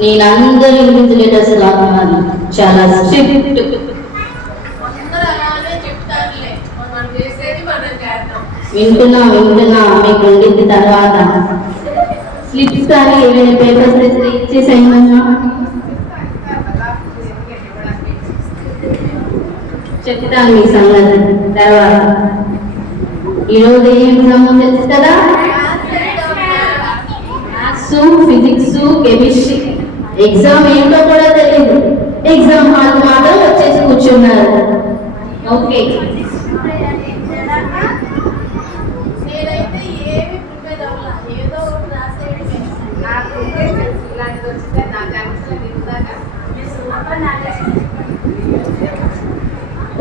నేనందరి ఇన్విజిలేటర్స్ లాగా చాలా స్ట్రిక్ట్. వింటున్నా మీకు ఉండింది తర్వాత స్లిప్స్ కానీ ఏమైనా పేపర్స్ తెచ్చి ఇచ్చేసేయమన్నా చెప్తాను మీ సంగతి తర్వాత. ఈరోజు ఏం ఎగ్జామ్ తెలుసు కదా, మ్యాథ్స్, ఫిజిక్స్, కెమిస్ట్రీ. ఎగ్జామ్ ఏంటో కూడా తెలియదు, ఎగ్జామ్ హాల్ మాత్రం వచ్చేసి కూర్చున్నారు. ఓకే,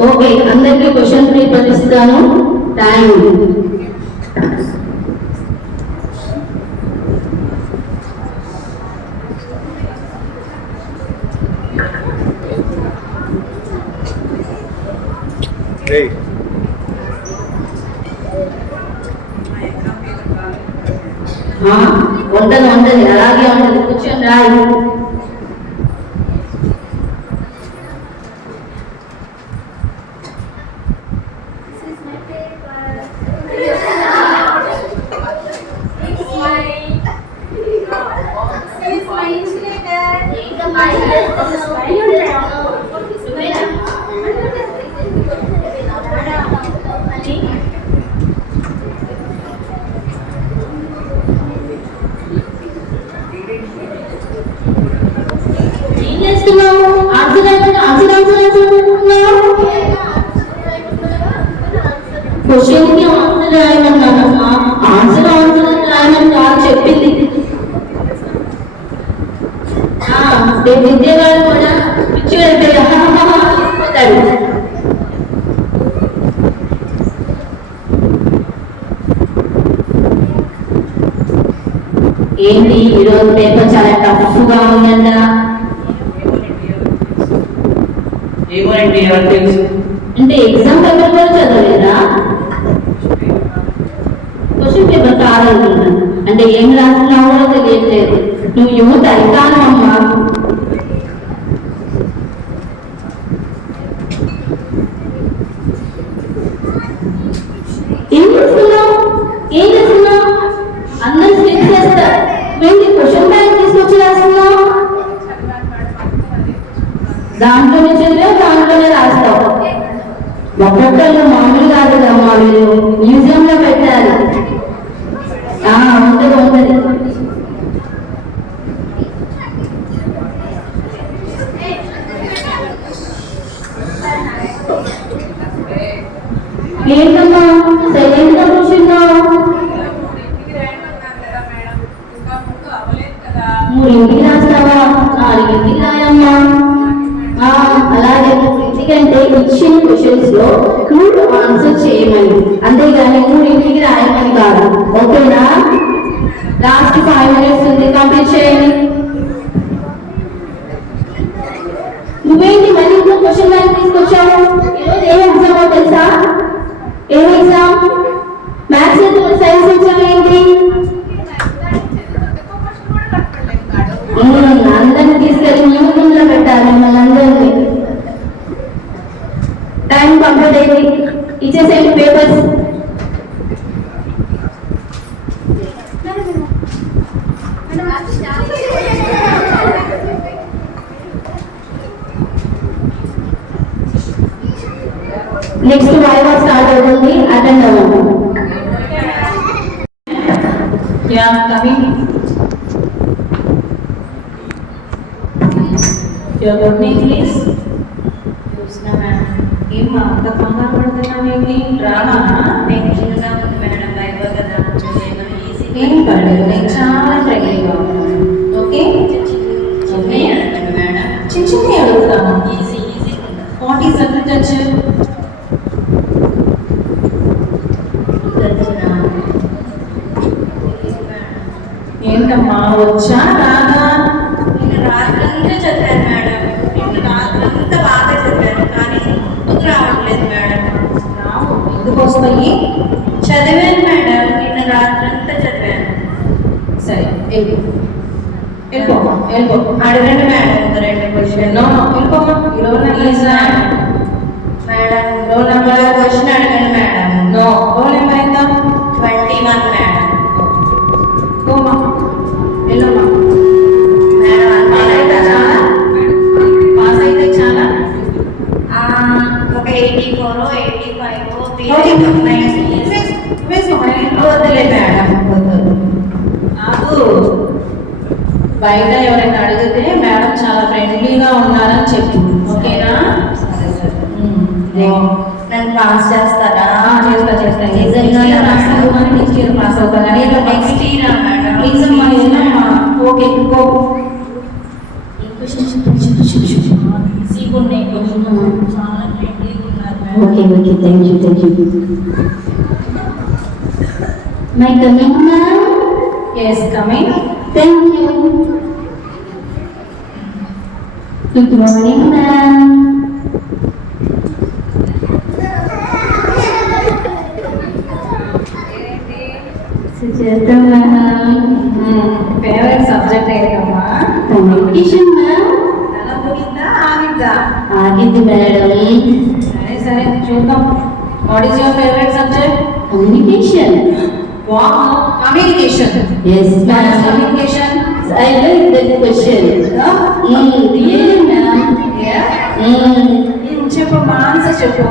ఓకే అందరికీ క్వశ్చన్ పేపర్ ఇస్తాను. టైం ఉంటది అలాగే ఉంటది. కూర్చొని రాయి. క్వశ్చన్ కి ఆన్సర్ రాయమన్నానమ్మా, ఆన్సర్ రాయమని కాదు చెప్పింది. విద్యగాడు కూడా పిచ్చి వెళ్ళిపోతాడు. ఏంటి ఈరోజు పేపర్ చాలా టఫ్ గా ఉందంట. అంటే ఎగ్జామ్ పేపర్ కూడా చదవలేదా? క్వశ్చన్ పేపర్ కాదనుకుంటున్నాను. అంటే ఏం రాస్తున్నావు కూడా తెలియట్లేదు. నువ్వు యువత అయితాను అమ్మా. ఏం చేస్తున్నావు? అందరూ స్లిప్ చేస్తారు. ఏంటి క్వశ్చన్ బ్యాంక్ తీసుకొచ్చి రాస్తున్నావు? దాంట్లోనే చదివావు, దాంట్లోనే రాస్తావు. ఒక్కొక్కళ్ళు మామూలు కాదు కదమ్మా, వీళ్ళు మ్యూజియం లో పెట్టారు. ఉంటది. ఏంటమ్మా సైలెంట్ గా కూర్చున్నావు? 3 రాస్తావా? 4 రాయమ్మా. అలాగే ఎందుకంటే ఇచ్చిన క్వశ్చన్స్ లో 2 ఆన్సర్ చేయమని, అంతేగాని 3 రాయమని కాదు. ఓకేనా? లాస్ట్ 5 minutes ఉంది, కంప్లీట్ చేయండి. నువ్వేంటి మళ్ళీ ఇంకో క్వశ్చన్ బ్యాంక్ తీసుకొచ్చావు? ఈరోజు ఏం ఎగ్జామ్ తెలుసా? ఏం ఎగ్జామ్? మ్యాథ్స్, సైన్స్ ఎగ్జామ్ ఏంటి? అందరినీ తీసుకెళ్ళి మ్యూజియం లో పెట్టాలి మిమ్మల్ని అందరినీ. టైం కంప్లీట్ అయింది, ఇచ్చేసేయండి పేపర్స్. నెక్స్ట్ వైవా స్టార్ట్ అవుతుంది, అటెండ్ అవ్వండి. Your good name please. Yusna madam. ఏం అంత కంగారు పడుతున్నావేంటి? డ్రామా టెన్షన్గా ఉంది మేడం. వైవా కదా, ఏం పర్లేదు, నేను చాలా ఫ్రెండ్లీగా ఉన్నాను. ఓకే, మేడం చిన్న అడుగుతాను. Easy what is agriculture? ఏంటమ్మా వచ్చా రాదా? నేను రాత్రంతా చదివాను మేడం. నేను రాత్రంతా బాగా చదివాను, కానీ ముందుకు రావట్లేదు మేడం. ఎందుకు వస్తాయి? చదివాను మేడం, నిన్న రాత్రంతా చదివాను. సరే వెళ్ళిపో. అడగండి మేడం ఒక 2 question. Madam roll number question అడగండి మేడం. రోల్ నెంబర్ ఎంత? 21 మేడం. గోమా వెళ్ళమ్మా. మేడం అంతేనా? పాస్ అయితే చాలా. ఒక 84 85 ఓకే. 90 వద్దులే మేడం వద్దు. నాకు బయట ఎవరైనా అడిగితే మేడం చాలా ఫ్రెండ్లీగా ఉన్నారని చెప్పు. ఓకేనా? సరే సరే. ఓ. నన్ను పాస్ చేస్తారా? చేస్తా. నిజంగా రాస్తాను కానీ నెక్స్ట్ ఇయర్ పాస్ అవుతా కానీ నెక్స్ట్ ఇయర్ మేడం. ప్లీజ్ అమ్మా ఏదమ్మా. Okay go. ఈజీగా ఉన్నాయి క్వశ్చన్. చాలా ఫ్రెండ్లీగా ఉన్నారు madam. Okay, thank you. My coming, ma'am? Yes, coming. Thank you. Good morning, ma'am. Sujata, ma'am. Favourite subject ఏంటమ్మా? Communication, ma'am. ఎలా పోయిందా ఆగిద్దా? ఆగింది మేడం. సరే చూద్దాం. What is your favourite subject? Communication. Wow, communication. Yes, ma'am. Communication. I like that question. Really, ma'am. చెప్పమ్మా ఆన్సర్ చెప్పు.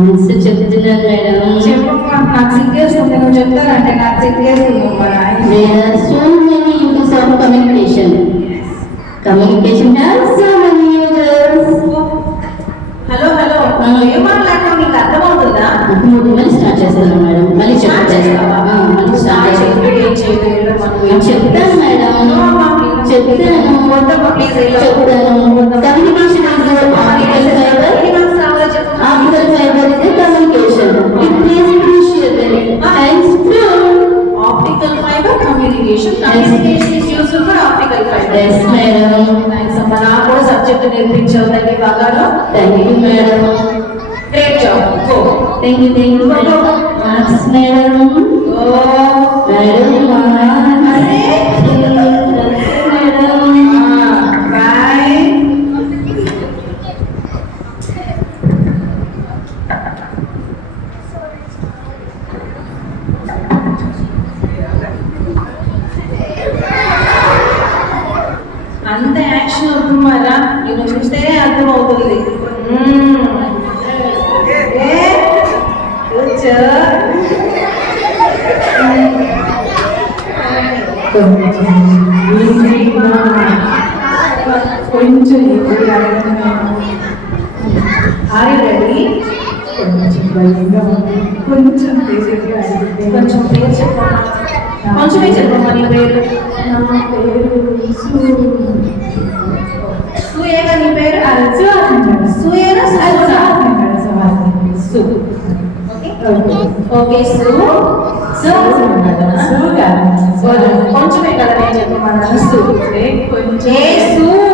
ఆన్సర్ చెప్తున్నాను మేడం. చెప్పమ్మా నాకు సిగ్గేస్తుంది. నువ్వు చెప్తానంటే నాకు సిగ్గేస్తుందమ్మా. There are so many uses of communication. Communication has so many uses. Hello ఏం మాట్లాడతావు? నీకు అర్థమవుతుందా? మళ్ళీ స్టార్ట్ చేస్తాను మేడం. మళ్ళీ చేస్తావా? మళ్ళీ స్టార్ట్ చేస్తాను. ఏం చేయలేదు మనం. చెప్తాను మేడం. చెప్తాను. Communication is optical fiber is a communication. It plays a crucial role. Hence, optical fibre communication. Communication is useful for optical fibre. yes, madam. Thanks అమ్మా. నాకు కూడా సబ్జెక్ట్ నేర్పించావు తల్లి బాగాను. Thank you, madam. Great job. Go. Thank you, madam. Maths, madam. Go. Madam, అరే. madam. By. అంత యాక్షన్ వద్దు మరా. నేను చూస్తే అర్థం అవుతుంది. కొంచెం ఆర్ యు రెడీ? కొంచెం పేరు చెప్పమ్మా. కొంచెమే చెప్పమ్మా నీ పేరు. సూయేగా నీ పేరు? సూయేనా? సు. ఓకే సు. కొంచెమే కదా నేను చెప్పమన్నాను. సు. ఏ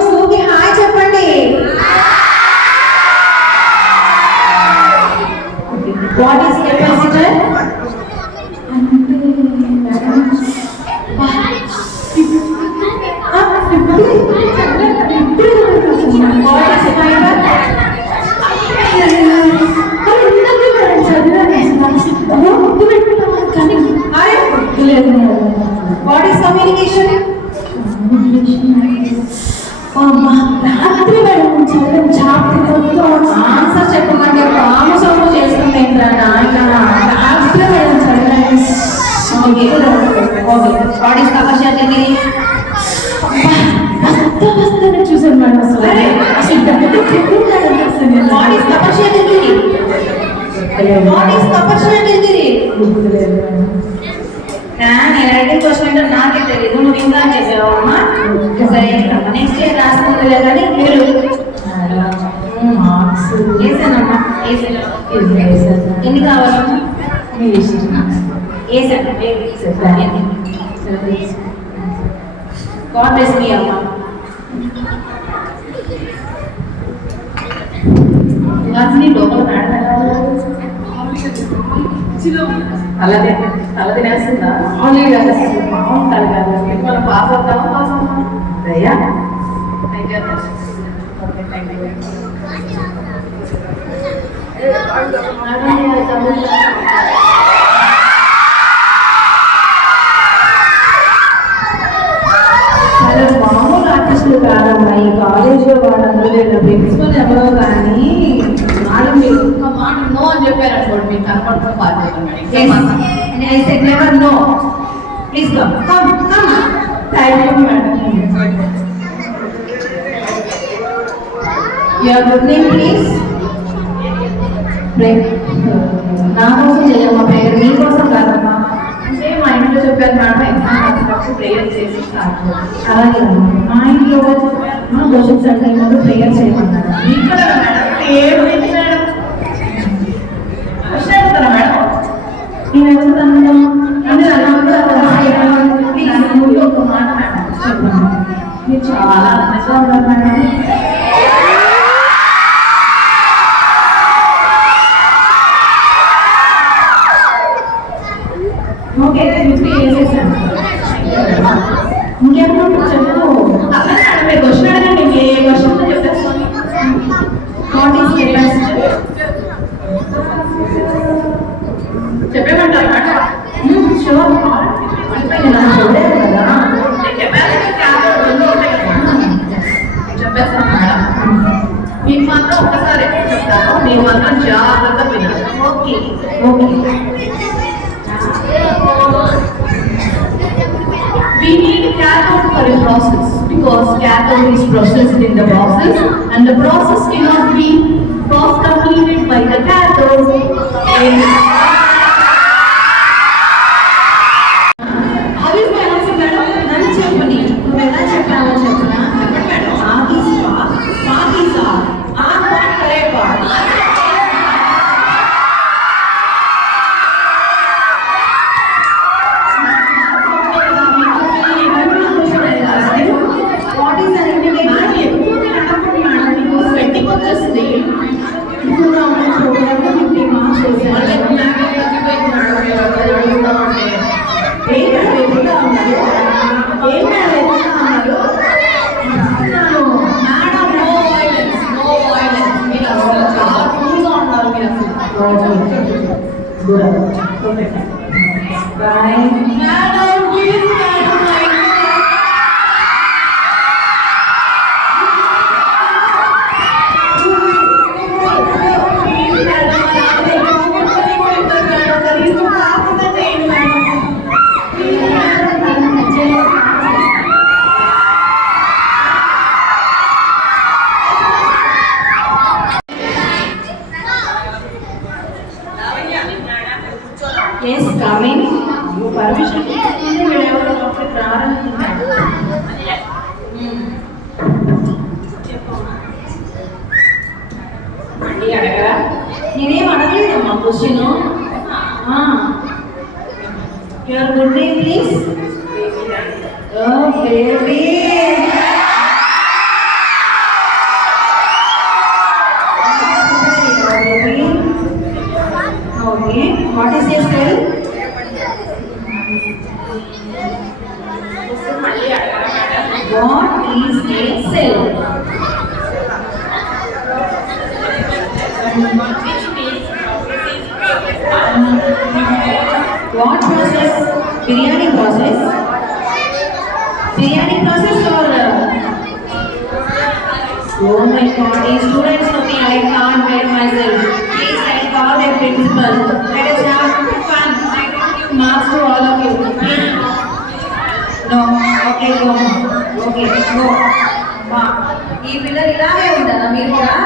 సూకి హాయ్ చెప్పండి. What is capacitor? What is communication? Answer చెప్పమంటే పాము సౌండ్ చేస్తుంది ఏంటన్నా వాట్ ఈస్ కమర్షియల్ చూసాను మేడం. వాట్ ఈస్ కమర్షియల్ నేను అడిగిన క్వశ్చన్ ఏంటో నాకే తెలియదు. నువ్వు ఇంకా చెప్పావు అమ్మా. సరే నెక్స్ట్ ఇయర్ రాసుకుందిలే కానీ మీరు వేసానమ్మా. ఎన్ని కావాలమ్మా? వేసాను. గాడ్ బ్లెస్ మీ అమ్మా. లోపల అలాగే తల తినేస్తుందా? బాగుంటుంది. మనం పాస్ అవుతామా? పాస్ అవుతామా? Okay thank you. చాలా మామూలు ఆర్టిస్టులు కాదమ్మా ఈ కాలేజ్లో వాళ్ళందరూ వీళ్ళ ప్రిన్సిపల్ ఎవరో కానీ వాళ్ళు మీరు ఒక మాట నో అని చెప్పారు అనుకోండి మీకు కనపడకుండా పారిపోతాను. I said never no. Please come. Thank you, madam. Your good name, please. నా కోసం చేయమ్మా ప్రేయర్ మీకోసం కాదమ్మా. అంటే మా ఇంట్లో చెప్పారు మేడం ఎగ్జామ్ వచ్చినప్పుడు ప్రేయర్ చేసి స్టార్ట్ చేయాలి. అలాగే మా ఇంట్లో చెప్పారు క్వశ్చన్స్ అడిగినప్పుడు ప్రేయర్ చేయమన్నారు. ఇక్కడ మేడం ఏమైంది మేడం క్వశ్చన్ అడుగుతారా మేడం? నేను అడుగుతాను ఒక మాట మేడం చెప్పండి. మీరు చాలా అందంగా ఉన్నారు మేడం. ఓకే వేసేసాను. ఇంకేమన్నా చెప్పు. అలా మేడం మీరు క్వశ్చన్ అడగండి ఏ క్వశ్చన్ చెప్పేస్తాను. What is capacity? చెప్పేమంటారు మేడం? షూర్. నేను చూడలేదు కదా. చెప్పేస్తాను మేడం. మీకు మాత్రం ఒక్కసారి చెప్తాను, మీరు మాత్రం జాగ్రత్త వినాలి. Okay okay. We need cathode for a process because cathode is processed in the process and the process cannot be completed by the cathode. How is my answer, madam? నన్ను చెప్పని నువ్వు ఎలా చెప్పావో చెప్పనా? చెప్పండి మేడం. ఆగీస్వా ఆగీసా కరేపా వాట్ ఈస్ ద ఇండికేటర్? ఎక్కువ అడగండి మేడం, మీకు స్వెట్టింగ్ వచ్చేస్తుంది. ఇప్పుడు నా ప్రోగ్రామ్ 50 మార్క్స్ వేసాను. మళ్ళీ నాకు తగ్గిపోయింది మేడం, మీరు అట్లా అడుగుతామంటే. ఏంటంటే ఎదురుగా ఉన్నారు? ఏంటంటే ఎదురుగా ఉన్నారు? Madam, no violence, no violence. మీరు అసలు చాలా కూల్గా ఉన్నారు మీరు అసలు. Bye. Madam, please madam, Yes, coming. Permission తీసుకుంటే వీళ్ళు ఎవరో లోపలికి రారనుకుంటారు. మళ్ళీ అడగరా? నేనేం అడగలేదమ్మా question. Your good name please. Baby. Okay, what is your cell? మళ్ళీ అడగరా madam? What is your cell? What process? Biryani process? Biryani process or oh my god, these students for me, I can't bear myself. Please, I call their principal. Let us have fun. I don't give marks to all of you. Please. No, okay, go. Okay, go. ఈ పిల్లలు ఇలాగే ఉంటారా మీరు కూడా?